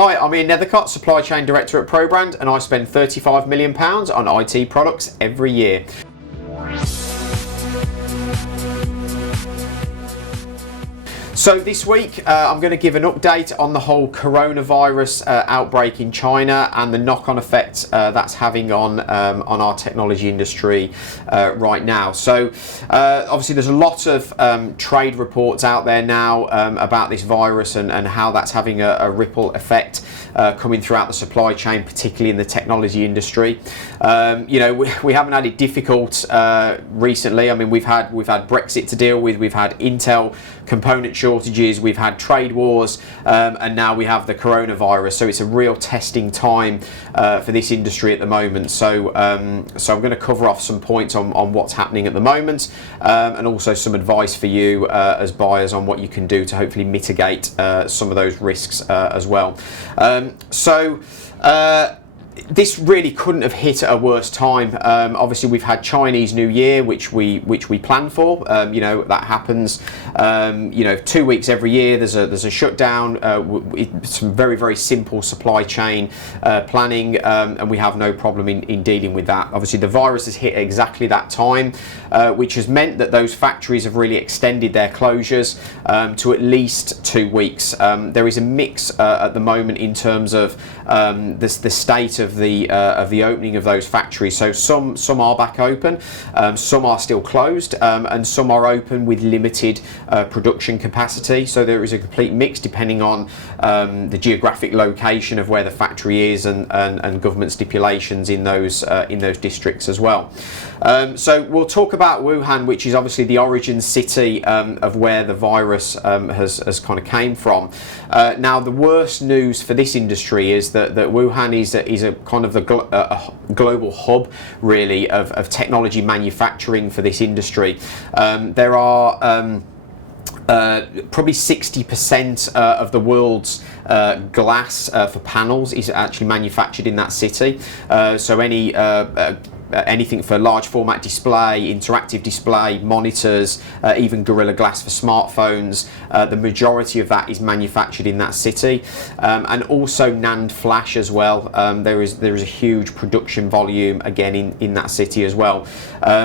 Hi, I'm Ian Nethercott, Supply Chain Director at ProBrand, and I spend £35 million on IT products every year. So this week I'm going to give an update on the whole coronavirus outbreak in China and the knock-on effect that's having on our technology industry right now. So obviously there's a lot of trade reports out there now about this virus and how that's having a ripple effect coming throughout the supply chain, particularly in the technology industry. You know, we haven't had it difficult recently. I mean, we've had Brexit to deal with, we've had Intel component shortages, we've had trade wars, and now we have the coronavirus. So it's a real testing time for this industry at the moment. So so I'm going to cover off some points on what's happening at the moment, and also some advice for you as buyers on what you can do to hopefully mitigate some of those risks as well. This really couldn't have hit at a worse time. Obviously, we've had Chinese New Year, which we planned for. You know, that happens. You know, 2 weeks every year. There's a shutdown. Some very simple supply chain planning, and we have no problem in dealing with that. Obviously, the virus has hit at exactly that time, which has meant that those factories have really extended their closures to at least 2 weeks. There is a mix at the moment in terms of the state of the opening of those factories. So some are back open, some are still closed, and some are open with limited production capacity. So there is a complete mix depending on the geographic location of where the factory is and government stipulations in those districts as well. So we'll talk about Wuhan, which is obviously the origin city of where the virus has kind of came from. Now the worst news for this industry is that Wuhan is a kind of a global hub really of technology manufacturing for this industry. There are probably 60% of the world's glass for panels is actually manufactured in that city. So anything for large format display, interactive display, monitors, even Gorilla Glass for smartphones, the majority of that is manufactured in that city, and also NAND flash as well. There is a huge production volume again in that city as well.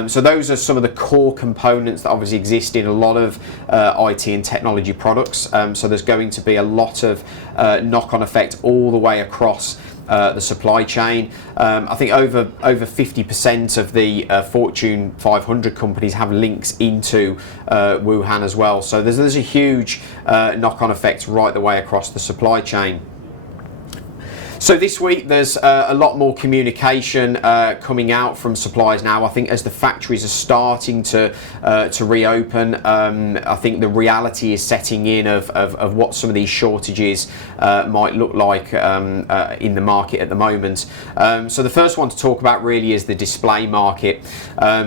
So those are some of the core components that obviously exist in a lot of IT and technology products. So there's going to be a lot of knock-on effect all the way across the supply chain. I think over 50% of the Fortune 500 companies have links into Wuhan as well. So there's a huge knock-on effect right the way across the supply chain. So this week there's a lot more communication coming out from suppliers now. I think as the factories are starting to reopen, I think the reality is setting in of what some of these shortages might look like in the market at the moment. So the first one to talk about really is the display market.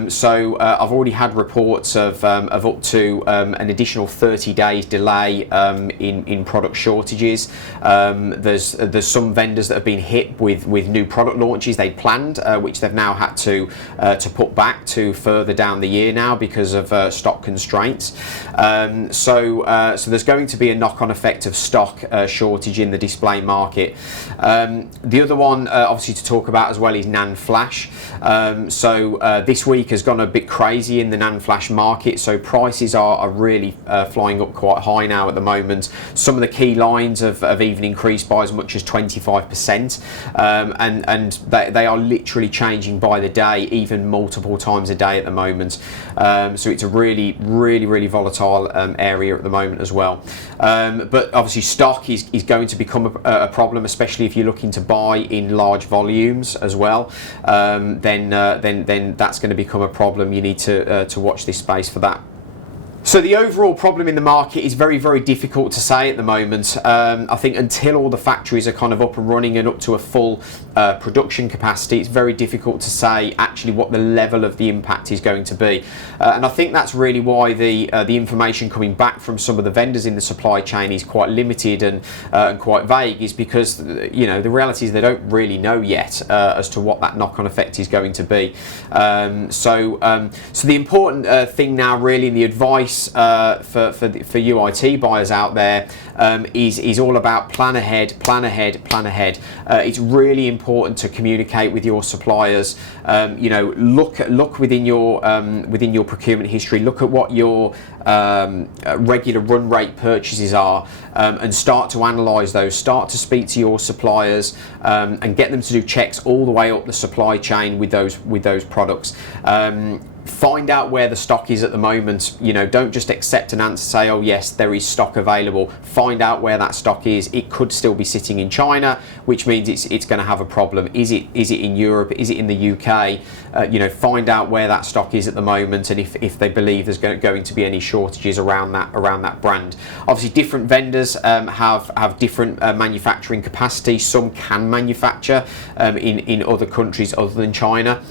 So I've already had reports of up to an additional 30 days delay in product shortages. There's some vendors that have been hit with new product launches they'd planned, which they've now had to put back to further down the year now because of stock constraints. So there's going to be a knock-on effect of stock shortage in the display market. The other one obviously to talk about as well is NAND flash. So this week has gone a bit crazy in the NAND flash market, so prices are really flying up quite high now at the moment. Some of the key lines have even increased by as much as 25%. And they are literally changing by the day, even multiple times a day at the moment. So it's a really volatile area at the moment as well. But obviously stock is going to become a problem, especially if you're looking to buy in large volumes as well. Then that's going to become a problem. You need to watch this space for that. So the overall problem in the market is very difficult to say at the moment. I think until all the factories are kind of up and running and up to a full production capacity, it's very difficult to say actually what the level of the impact is going to be. And I think that's really why the information coming back from some of the vendors in the supply chain is quite limited and quite vague, is because you know the reality is they don't really know yet as to what that knock-on effect is going to be. So the important thing now really in the advice advice for UIT buyers out there is all about plan ahead, plan ahead, plan ahead. It's really important to communicate with your suppliers. You know, look within your procurement history. Look at what your regular run rate purchases are, and start to analyse those. Start to speak to your suppliers and get them to do checks all the way up the supply chain with those products. Find out where the stock is at the moment. You know, don't just accept an answer, say, oh yes, there is stock available. Find out where that stock is. It could still be sitting in China, which means it's going to have a problem. Is it in Europe? Is it in the UK? You know, find out where that stock is at the moment, and if they believe there's going to be any shortages around that brand. Obviously, different vendors have different manufacturing capacity. Some can manufacture in other countries other than China,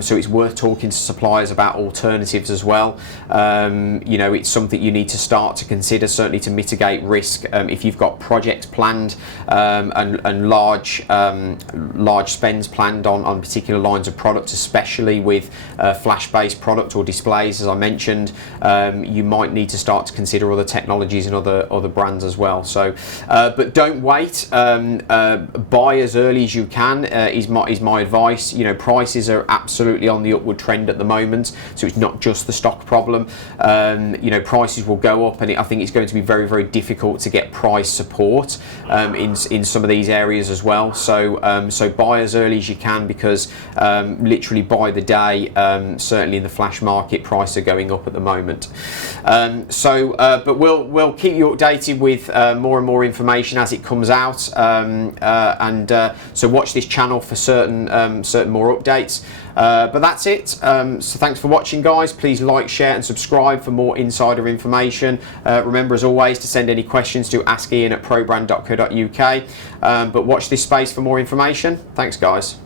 so it's worth talking to suppliers about alternatives as well. You know, it's something you need to start to consider, certainly to mitigate risk. If you've got projects planned and large spends planned on particular lines of products, especially with flash-based products or displays, as I mentioned, you might need to start to consider other technologies and other brands as well. So, but don't wait. Buy as early as you can is my advice. You know, prices are absolutely on the upward trend at the moment. So it's not just the stock problem. You know, prices will go up, and I think it's going to be very, very difficult to get price support in some of these areas as well. So so buy as early as you can, because literally by the day, certainly in the flash market, prices are going up at the moment. But we'll keep you updated with more and more information as it comes out, so watch this channel for certain more updates. But that's it. So thanks for watching, guys. Please like, share and subscribe for more insider information. Remember, as always, to send any questions to askian@probrand.co.uk. But watch this space for more information. Thanks, guys.